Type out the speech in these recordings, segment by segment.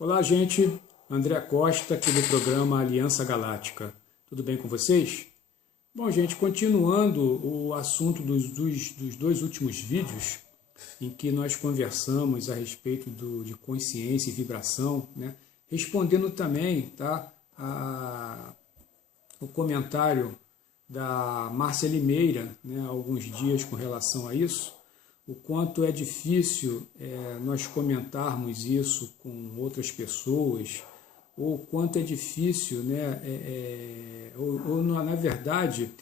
Olá, gente. André Costa, aqui do programa Aliança Galáctica. Tudo bem com vocês? Bom, gente, continuando o assunto dos dois últimos vídeos, em que nós conversamos a respeito de consciência e vibração, né? Respondendo também, tá, o comentário da Márcia Limeira, né, há alguns dias com relação a isso, o quanto é difícil nós comentarmos isso com outras pessoas, ou o quanto é difícil, né, na verdade,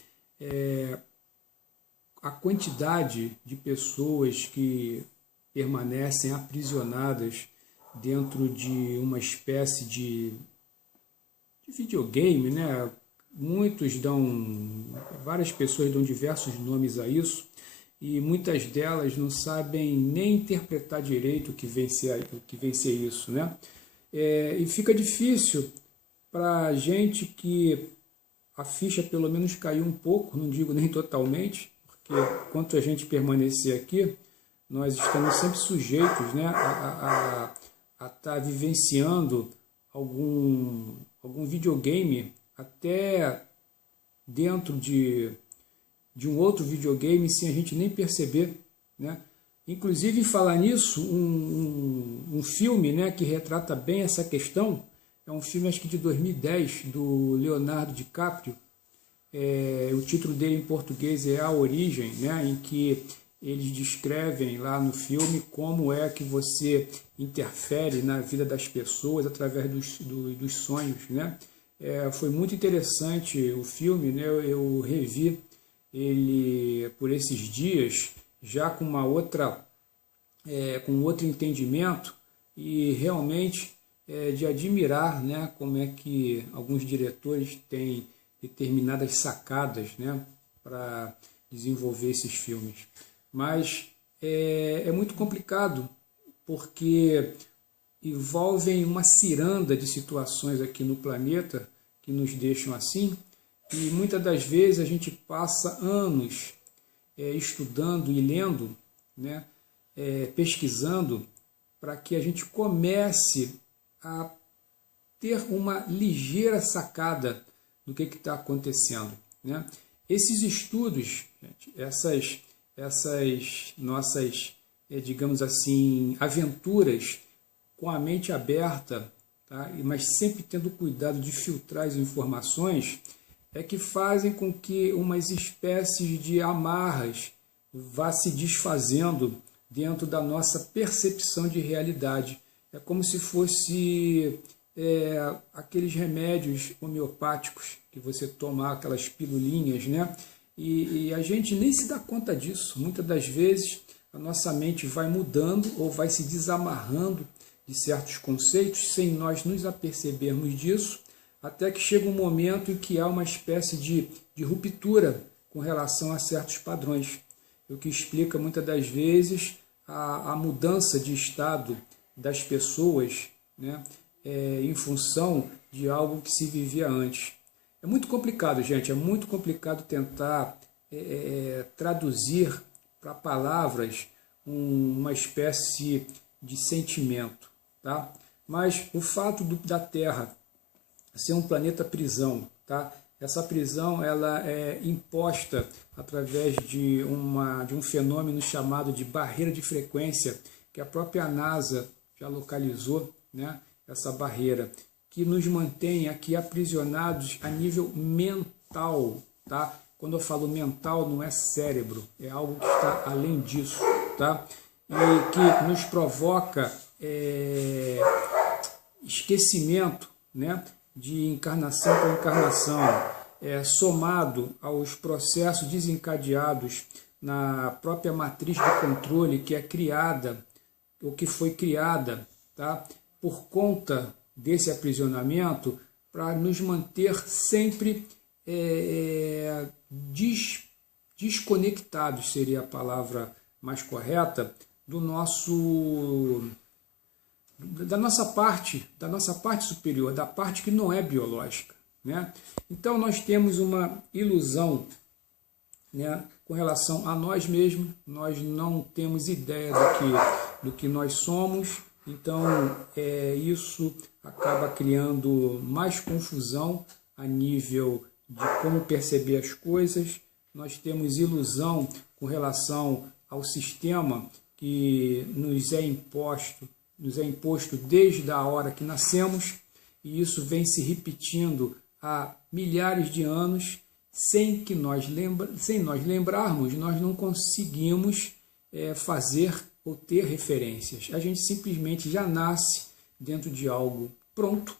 a quantidade de pessoas que permanecem aprisionadas dentro de uma espécie de videogame, né? Várias pessoas dão diversos nomes a isso, e muitas delas não sabem nem interpretar direito o que vem ser isso, né? E fica difícil para a gente que a ficha pelo menos caiu um pouco, não digo nem totalmente, porque enquanto a gente permanecer aqui, nós estamos sempre sujeitos, né, a estar vivenciando algum videogame até dentro de um outro videogame sem a gente nem perceber, né? Inclusive, falar nisso, um filme, né, que retrata bem essa questão, é um filme, acho que de 2010, do Leonardo DiCaprio. O título dele em português é A Origem, né, em que eles descrevem lá no filme como é que você interfere na vida das pessoas através dos sonhos, né? Foi muito interessante o filme, né? Eu revi ele por esses dias, já com com outro entendimento, e realmente de admirar, né, como é que alguns diretores têm determinadas sacadas, né, para desenvolver esses filmes. Mas é muito complicado, porque envolvem uma ciranda de situações aqui no planeta que nos deixam assim, e muitas das vezes a gente passa anos estudando e lendo, né, pesquisando, para que a gente comece a ter uma ligeira sacada do que está acontecendo, né? Esses estudos, gente, essas nossas, digamos assim, aventuras com a mente aberta, tá? Mas sempre tendo cuidado de filtrar as informações, que fazem com que umas espécies de amarras vá se desfazendo dentro da nossa percepção de realidade. É como se fosse aqueles remédios homeopáticos que você toma, aquelas pilulinhas, né? E a gente nem se dá conta disso. Muitas das vezes a nossa mente vai mudando ou vai se desamarrando de certos conceitos sem nós nos apercebermos disso, até que chega um momento em que há uma espécie de ruptura com relação a certos padrões, o que explica muitas das vezes a mudança de estado das pessoas, né, em função de algo que se vivia antes. É muito complicado, gente, é muito complicado tentar traduzir para palavras uma espécie de sentimento, tá? Mas o fato da Terra ser um planeta prisão, tá? Essa prisão ela é imposta através de um fenômeno chamado de barreira de frequência, que a própria NASA já localizou, né? Essa barreira, que nos mantém aqui aprisionados a nível mental, tá? Quando eu falo mental, não é cérebro, é algo que está além disso, tá? E que nos provoca esquecimento, né, de encarnação para encarnação, somado aos processos desencadeados na própria matriz de controle que é criada, ou que foi criada, tá, por conta desse aprisionamento, para nos manter sempre desconectados, seria a palavra mais correta, da nossa parte superior, da parte que não é biológica, né? Então nós temos uma ilusão, né, com relação a nós mesmos. Nós não temos ideia do que nós somos, Então, isso acaba criando mais confusão a nível de como perceber as coisas. Nós temos ilusão com relação ao sistema que nos é imposto desde a hora que nascemos, e isso vem se repetindo há milhares de anos, sem nós lembrarmos, nós não conseguimos fazer ou ter referências. A gente simplesmente já nasce dentro de algo pronto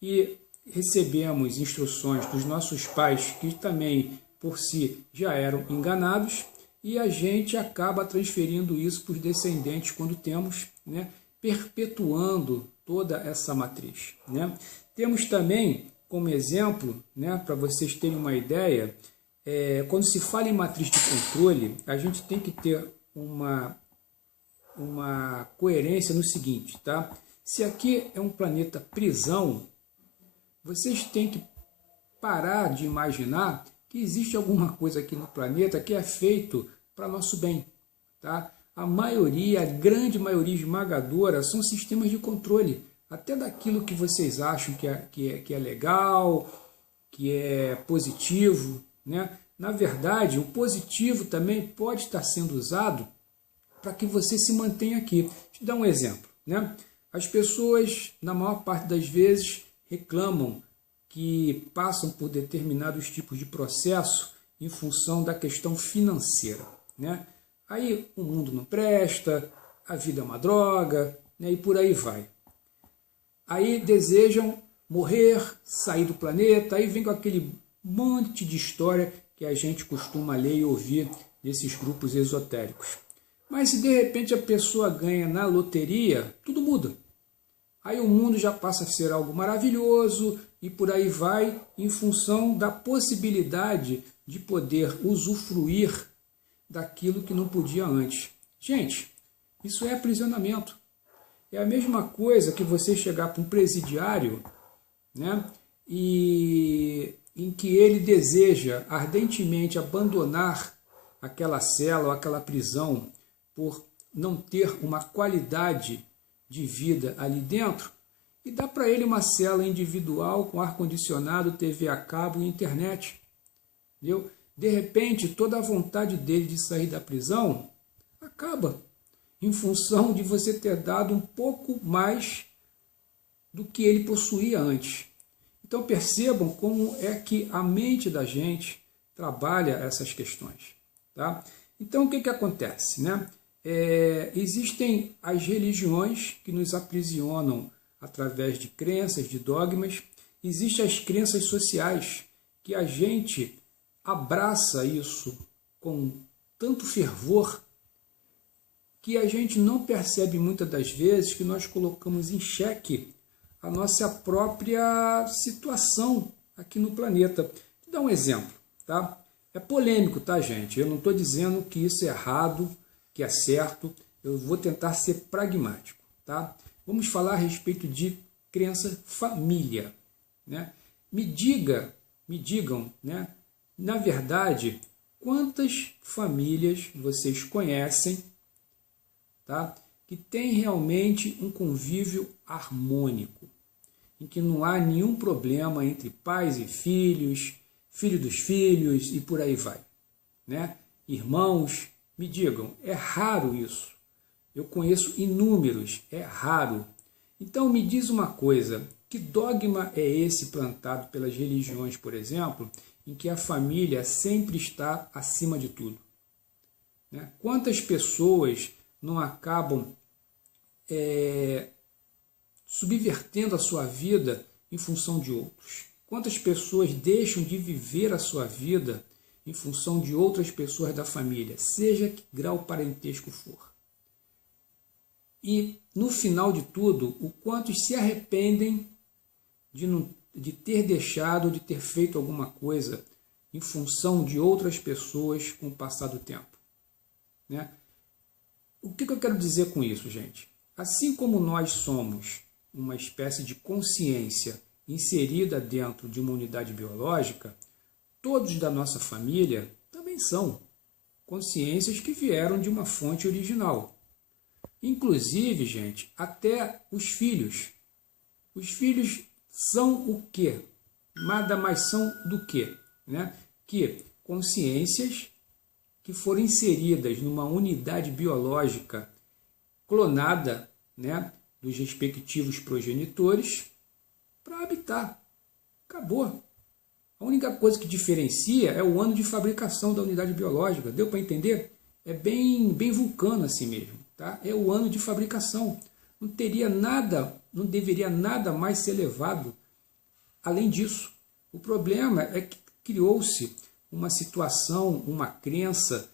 e recebemos instruções dos nossos pais, que também por si já eram enganados, e a gente acaba transferindo isso para os descendentes quando temos, né, perpetuando toda essa matriz, né? Temos também como exemplo, né, para vocês terem uma ideia, quando se fala em matriz de controle, a gente tem que ter uma coerência no seguinte, tá? Se aqui é um planeta prisão, vocês têm que parar de imaginar que existe alguma coisa aqui no planeta que é feito para nosso bem, tá? A maioria, a grande maioria esmagadora, são sistemas de controle, até daquilo que vocês acham que é legal, que é positivo, né? Na verdade, o positivo também pode estar sendo usado para que você se mantenha aqui. Deixa eu dar um exemplo, né? As pessoas, na maior parte das vezes, reclamam que passam por determinados tipos de processo em função da questão financeira, né? Aí o mundo não presta, a vida é uma droga, né? E por aí vai. Aí desejam morrer, sair do planeta, aí vem com aquele monte de história que a gente costuma ler e ouvir nesses grupos esotéricos. Mas se de repente a pessoa ganha na loteria, tudo muda. Aí o mundo já passa a ser algo maravilhoso e por aí vai, em função da possibilidade de poder usufruir daquilo que não podia antes. Gente, isso é aprisionamento. É a mesma coisa que você chegar para um presidiário, né, e em que ele deseja ardentemente abandonar aquela cela ou aquela prisão por não ter uma qualidade de vida ali dentro, e dá para ele uma cela individual com ar-condicionado, TV a cabo e internet. Entendeu? De repente, toda a vontade dele de sair da prisão acaba, em função de você ter dado um pouco mais do que ele possuía antes. Então percebam como é que a mente da gente trabalha essas questões, tá? Então o que acontece, né? Existem as religiões que nos aprisionam através de crenças, de dogmas. Existem as crenças sociais, que a gente abraça isso com tanto fervor que a gente não percebe muitas das vezes que nós colocamos em xeque a nossa própria situação aqui no planeta. Vou dar um exemplo, tá? É polêmico, tá, gente? Eu não estou dizendo que isso é errado, que é certo. Eu vou tentar ser pragmático, tá? Vamos falar a respeito de crença família, né? Me digam, né? Na verdade, quantas famílias vocês conhecem, tá, que tem realmente um convívio harmônico, em que não há nenhum problema entre pais e filhos, filho dos filhos e por aí vai, né? Irmãos, me digam, é raro isso. Eu conheço inúmeros, é raro. Então me diz uma coisa, que dogma é esse plantado pelas religiões, por exemplo, em que a família sempre está acima de tudo, né? Quantas pessoas não acabam subvertendo a sua vida em função de outros? Quantas pessoas deixam de viver a sua vida em função de outras pessoas da família, seja que grau parentesco for? E, no final de tudo, o quantos se arrependem de ter deixado, de ter feito alguma coisa em função de outras pessoas com o passar do tempo, né? O que eu quero dizer com isso, gente? Assim como nós somos uma espécie de consciência inserida dentro de uma unidade biológica, todos da nossa família também são consciências que vieram de uma fonte original. Inclusive, gente, até os filhos. Os filhos são o quê? Nada mais são do que, né? Que consciências que foram inseridas numa unidade biológica clonada, né, dos respectivos progenitores para habitar. Acabou. A única coisa que diferencia é o ano de fabricação da unidade biológica. Deu para entender? É bem vulcano assim mesmo. Tá? É o ano de fabricação. Não teria nada, não deveria nada mais ser levado além disso. O problema é que criou-se uma situação, uma crença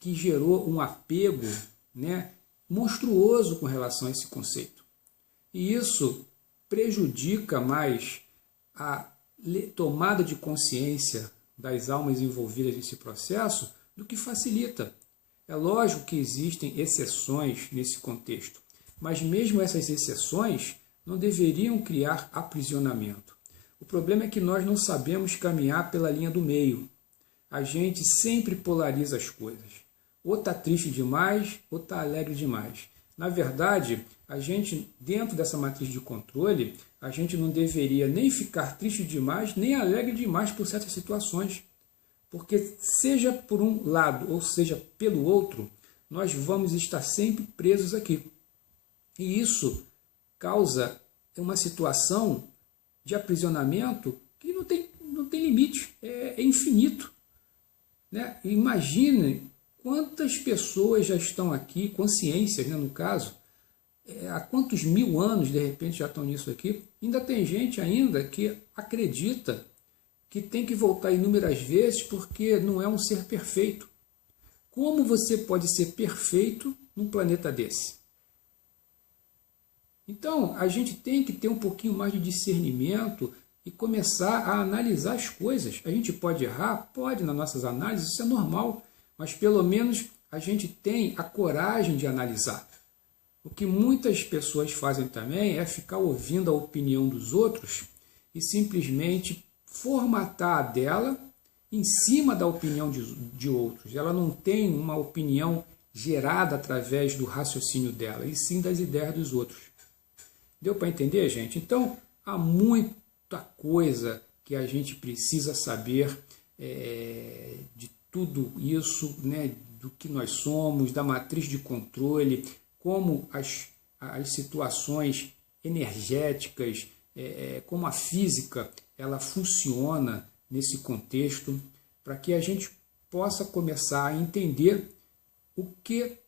que gerou um apego, né, monstruoso com relação a esse conceito. E isso prejudica mais a tomada de consciência das almas envolvidas nesse processo do que facilita. É lógico que existem exceções nesse contexto, mas mesmo essas exceções não deveriam criar aprisionamento. O problema é que nós não sabemos caminhar pela linha do meio. A gente sempre polariza as coisas. Ou está triste demais, ou está alegre demais. Na verdade, a gente, dentro dessa matriz de controle, a gente não deveria nem ficar triste demais, nem alegre demais por certas situações. Porque seja por um lado, ou seja pelo outro, nós vamos estar sempre presos aqui. E isso causa uma situação de aprisionamento que não tem limite, é infinito. Né? Imagine quantas pessoas já estão aqui, consciências, né, no caso, há quantos mil anos, de repente, já estão nisso aqui. Ainda tem gente ainda que acredita que tem que voltar inúmeras vezes porque não é um ser perfeito. Como você pode ser perfeito num planeta desse? Então, a gente tem que ter um pouquinho mais de discernimento e começar a analisar as coisas. A gente pode errar? Pode, nas nossas análises, isso é normal, mas pelo menos a gente tem a coragem de analisar. O que muitas pessoas fazem também é ficar ouvindo a opinião dos outros e simplesmente formatar a dela em cima da opinião de outros. Ela não tem uma opinião gerada através do raciocínio dela, e sim das ideias dos outros. Deu para entender, gente? Então, há muita coisa que a gente precisa saber de tudo isso, né, do que nós somos, da matriz de controle, como as situações energéticas, como a física, ela funciona nesse contexto, para que a gente possa começar a entender o que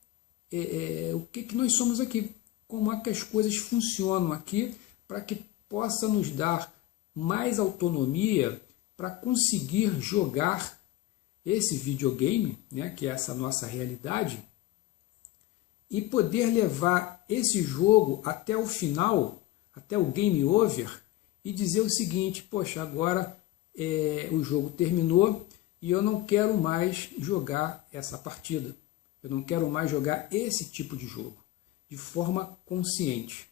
nós somos aqui, como é que as coisas funcionam aqui, para que possa nos dar mais autonomia para conseguir jogar esse videogame, né, que é essa nossa realidade, e poder levar esse jogo até o final, até o game over, e dizer o seguinte: poxa, agora o jogo terminou e eu não quero mais jogar essa partida. Eu não quero mais jogar esse tipo de jogo, de forma consciente.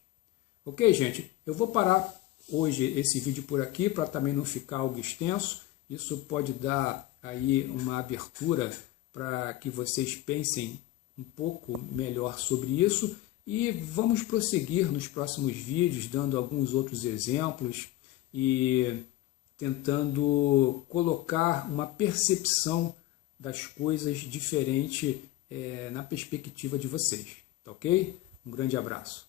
Ok, gente? Eu vou parar hoje esse vídeo por aqui, para também não ficar algo extenso. Isso pode dar aí uma abertura para que vocês pensem um pouco melhor sobre isso, e vamos prosseguir nos próximos vídeos, dando alguns outros exemplos e tentando colocar uma percepção das coisas diferente na perspectiva de vocês. Tá ok? Um grande abraço.